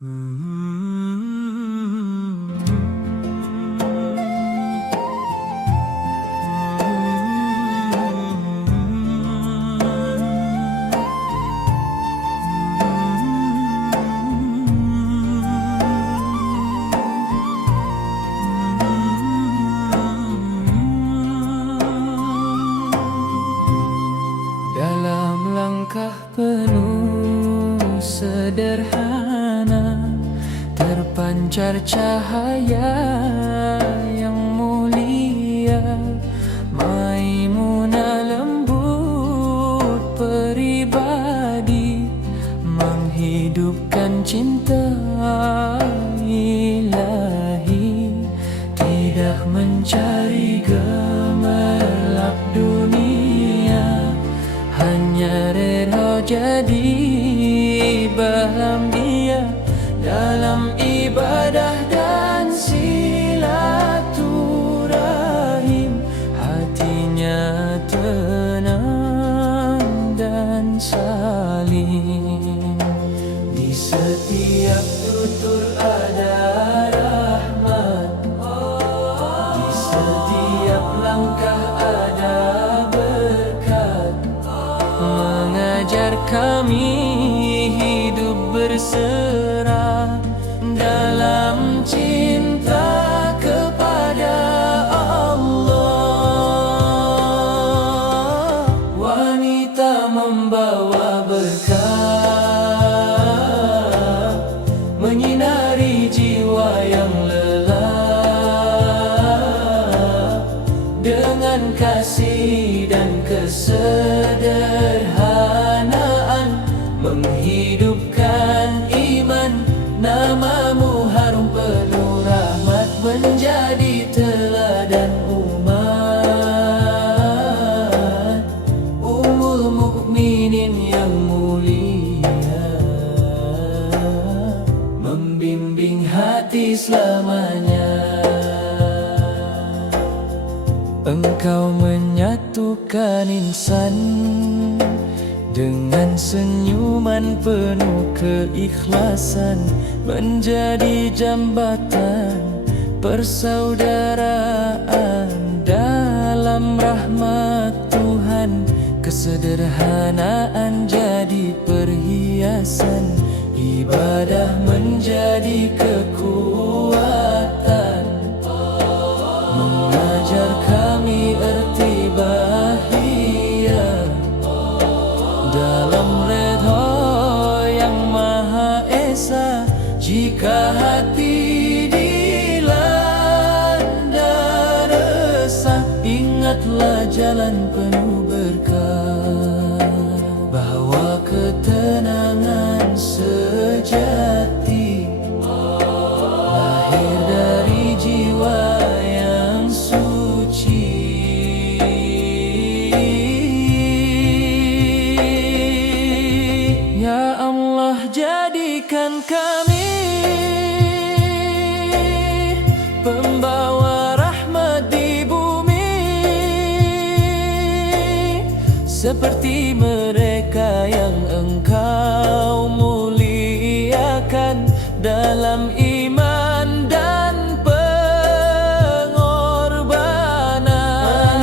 Dalam langkah penuh sederhana terpancar cahaya yang mulia. Maimunah lembut peribadi menghidupkan cinta ilahi, tidak mencari gemerlap dunia, hanya rela jadi balam dia dalam ibadah dan silaturahim. Hatinya tenang dan saling, di setiap tutur ada rahmat, di setiap langkah ada berkat, mengajar kami hidup berserah dalam cinta kepada Allah. Wanita membawa berkah, menyinari jiwa yang lelah, dengan kasih dan kesederhanaan menghidupkan iman. Namamu harum penuh rahmat, menjadi teladan umat. Ummul mukminin yang mulia, membimbing hati selamanya. Engkau menyatukan insan dengan senyuman penuh keikhlasan, menjadi jambatan persaudaraan dalam rahmat Tuhan. Kesederhanaan jadi perhiasan, ibadah menjadi kekuatan, mengajar kami erti bahagia dalam redha yang Maha Esa. Jika hati dilanda resah, ingatlah jalan penuh berkah, bahawa ketenangan sejati lahir dari jiwa yang suci. Ya Allah, jadikan kami pembawa rahmat di bumi, seperti mereka yang Engkau muliakan dalam iman dan pengorbanan.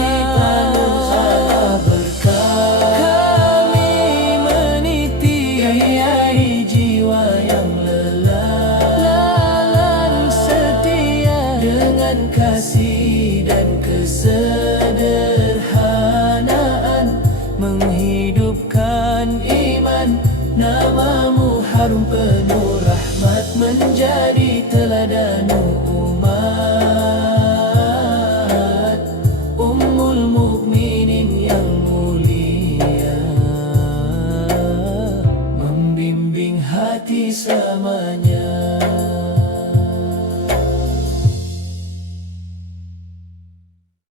Kami meniti jiwa yang lelah, setia dengan kasih dan kesederhanaan, menghidupkan iman. Namamu harum penuh rahmat, menjadi teladan umat. Ummul mukminin yang mulia, membimbing hati selamanya.